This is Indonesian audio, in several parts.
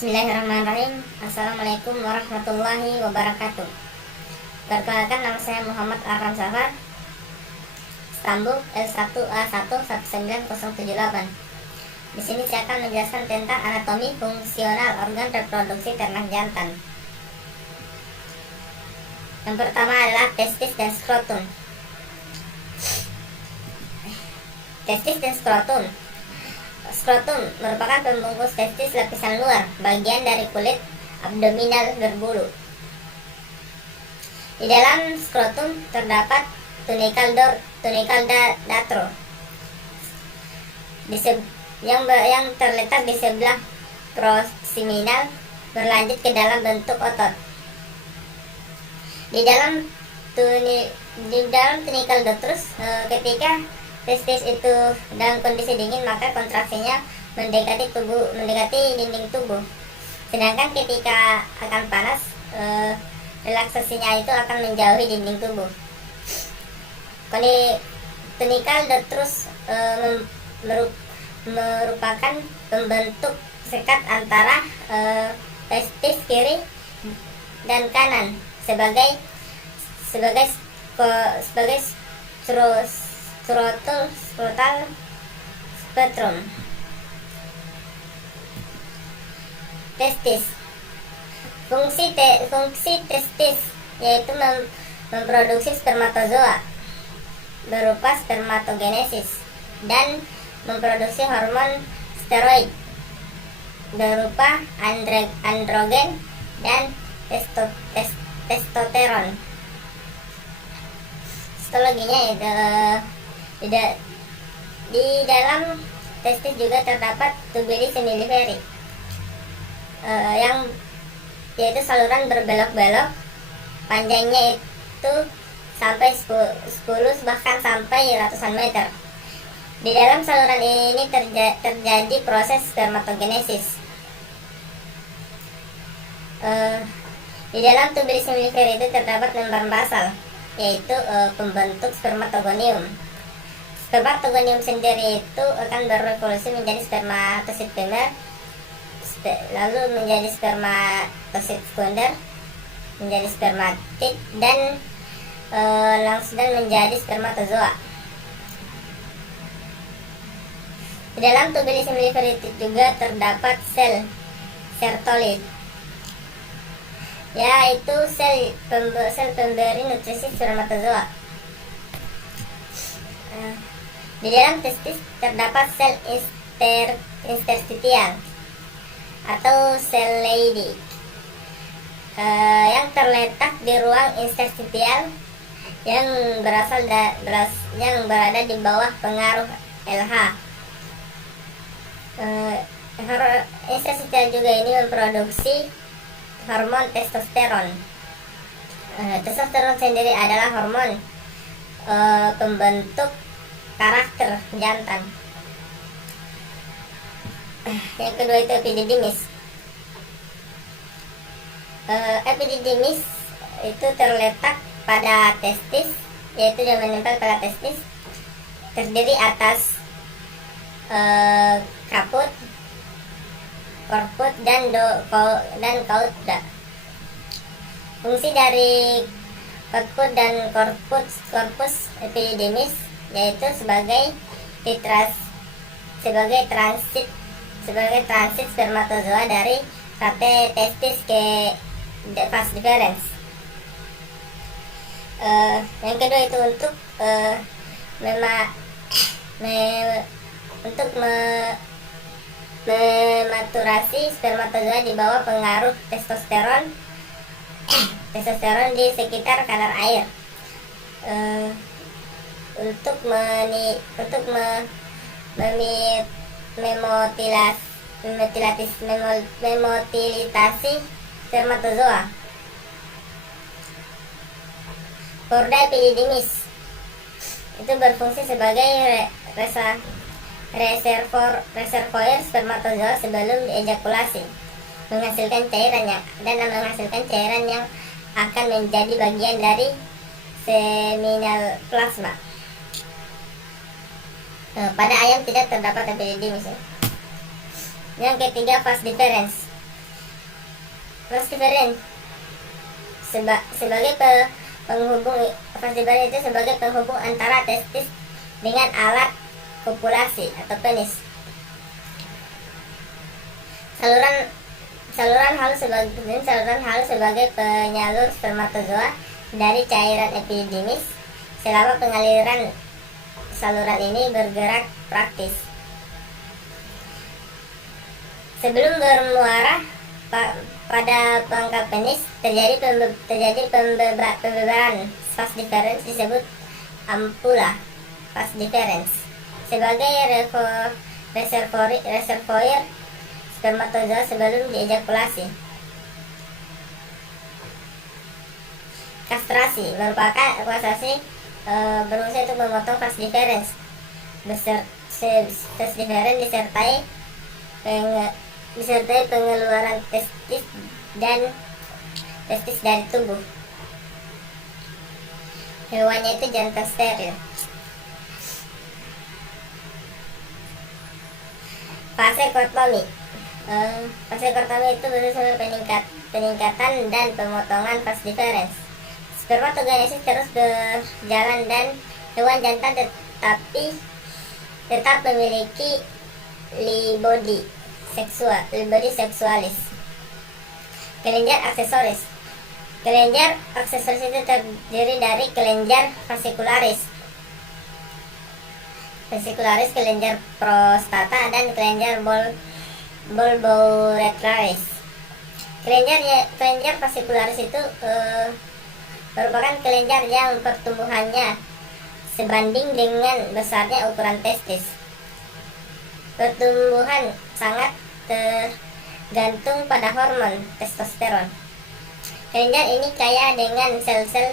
Bismillahirrahmanirrahim. Assalamualaikum warahmatullahi wabarakatuh. Perkenalkan, nama saya Muhammad Arham Safar, Istanbul L1A11978. Di sini saya akan menjelaskan tentang anatomi fungsional organ reproduksi ternak jantan. Yang pertama adalah testis dan skrotum. Testis dan skrotum. Skrotum merupakan pembungkus testis lapisan luar, bagian dari kulit abdominal berbulu. Di dalam skrotum terdapat tunicale datro yang terletak di sebelah proksiminal, berlanjut ke dalam bentuk otot. Di dalam tunicale datrus, ketika testis itu dalam kondisi dingin, maka kontraksinya mendekati dinding tubuh. Sedangkan ketika akan panas, relaksasinya itu akan menjauhi dinding tubuh. Tunicale datrus merupakan pembentuk sekat antara testis kiri dan kanan sebagai skrotal spektrum. Testis. Fungsi testis yaitu memproduksi spermatozoa berupa spermatogenesis dan memproduksi hormon steroid berupa androgen dan testosteron. Histologinya di dalam testis juga terdapat tubuli semiliveri, yang yaitu saluran berbelok-belok, panjangnya itu sampai 10 bahkan sampai ratusan meter. Di dalam saluran ini terjadi proses spermatogenesis. Di dalam tubuli semiliveri itu terdapat membran basal, yaitu pembentuk spermatogonium. Spermatogonium sendiri itu akan berevolusi menjadi spermatosit primer, lalu menjadi spermatosit sekunder, menjadi spermatid, dan langsung menjadi spermatozoa. Di dalam tubuli semiliveri itu juga terdapat sel sertolid, yaitu sel pemberi nutrisi spermatozoa. Di dalam testis terdapat sel interstitial atau sel Leydig, yang terletak di ruang interstitial yang berada di bawah pengaruh LH. Interstitial juga ini memproduksi hormon testosteron. Testosteron sendiri adalah hormon pembentuk karakter jantan. Yang kedua itu epididymis. Epididymis itu terletak pada testis, yaitu dia menempel pada testis, terdiri atas kaput, korpus, dan cauda. Fungsi dari kaput dan korpus epididymis yaitu sebagai transit spermatozoa dari kate testis ke vas deferens. Yang kedua itu untuk mematurasi spermatozoa di bawah pengaruh testosteron di sekitar kadar air. Untuk memotilitasi spermatozoa. Korda epididymis itu berfungsi sebagai reservoir spermatozoa sebelum diejakulasi, menghasilkan cairan yang akan menjadi bagian dari seminal plasma. Pada ayam tidak terdapat epididymis. Yang ketiga, vas deferens. vas deferens sebagai penghubung. Vas deferens itu sebagai penghubung antara testis dengan alat kopulasi atau penis. Saluran halus sebagai penyalur spermatozoa dari cairan epididymis. Selama pengaliran saluran ini bergerak praktis. Sebelum bermuara pada pangkal penis terjadi pembebaran vas deferens disebut ampula vas deferens sebagai reservoir spermatozoa sebelum diejakulasi. Kastrasi merupakan berusaha untuk memotong vas deferens. Vas deferens disertai pengeluaran testis dari tubuh. Hewannya itu jantan steril. Fase kortomi. Fase kortomi itu berusaha peningkatan dan pemotongan vas deferens. Spermatogenesis terus berjalan dan hewan jantan tetap memiliki libodi seksualis. Kelenjar aksesoris. Kelenjar aksesoris itu terdiri dari kelenjar vascularis, kelenjar prostata, dan kelenjar bulbourethralis. Kelenjar vascularis itu merupakan kelenjar yang pertumbuhannya sebanding dengan besarnya ukuran testis. Pertumbuhan sangat tergantung pada hormon testosteron. Kelenjar ini kaya dengan sel-sel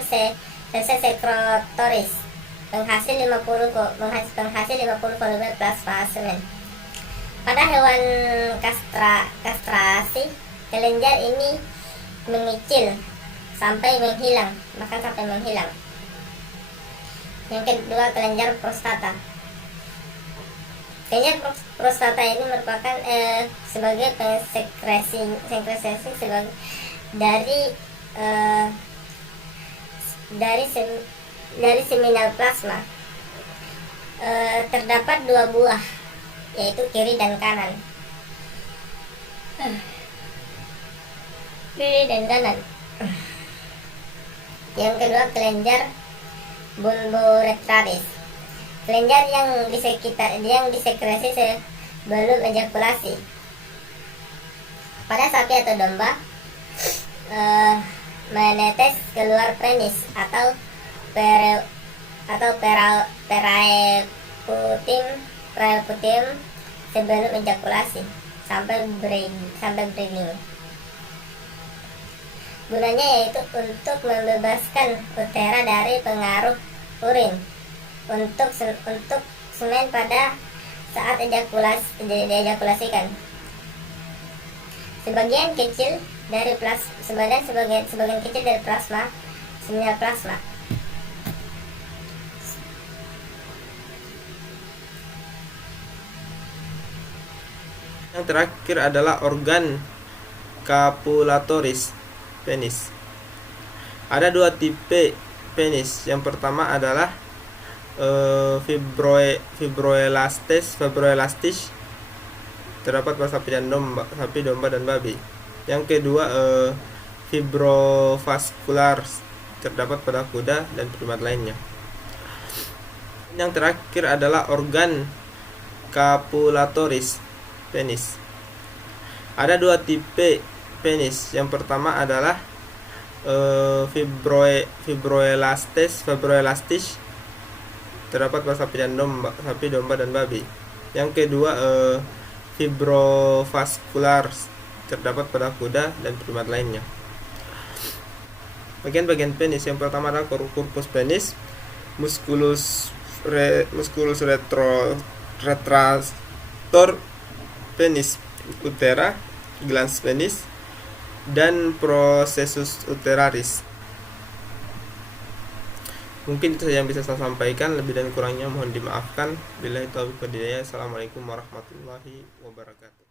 sekrotoris penghasil 50 volume plasma semen. Pada hewan kastrasi, kelenjar ini mengecil sampai menghilang. Yang kedua, kelenjar prostata. Kelenjar prostata ini merupakan sebagai sekresi dari seminal plasma. Terdapat 2 buah, yaitu kiri dan kanan. Yang kedua, kelenjar bulbourethralis. Kelenjar yang disekresi sebelum ejakulasi. Pada sapi atau domba, menetes keluar penis atau periputim sebelum ejakulasi sampai breeding. Gunanya yaitu untuk membebaskan utera dari pengaruh urin untuk semen pada saat ejakulasikan. Sebagian kecil dari plasma, seminal plasma. Yang terakhir adalah organ copulatoris penis. Ada 2 tipe penis. Yang pertama adalah fibroelastis terdapat pada sapi domba dan babi. Yang kedua fibrovascular terdapat pada kuda dan primat lainnya. Yang terakhir adalah organ copulatoris penis. Ada 2 tipe penis. Yang pertama adalah fibroelastis terdapat pada sapi domba dan babi. Yang kedua fibrovascular terdapat pada kuda dan primat lainnya. Bagian-bagian penis yang pertama adalah corpus penis, musculus retractor penis, utera, glans penis, dan processus uteraris. Mungkin itu saja yang bisa saya sampaikan, lebih dan kurangnya mohon dimaafkan. Billahi taufiq wal hidayah. Assalamualaikum warahmatullahi wabarakatuh.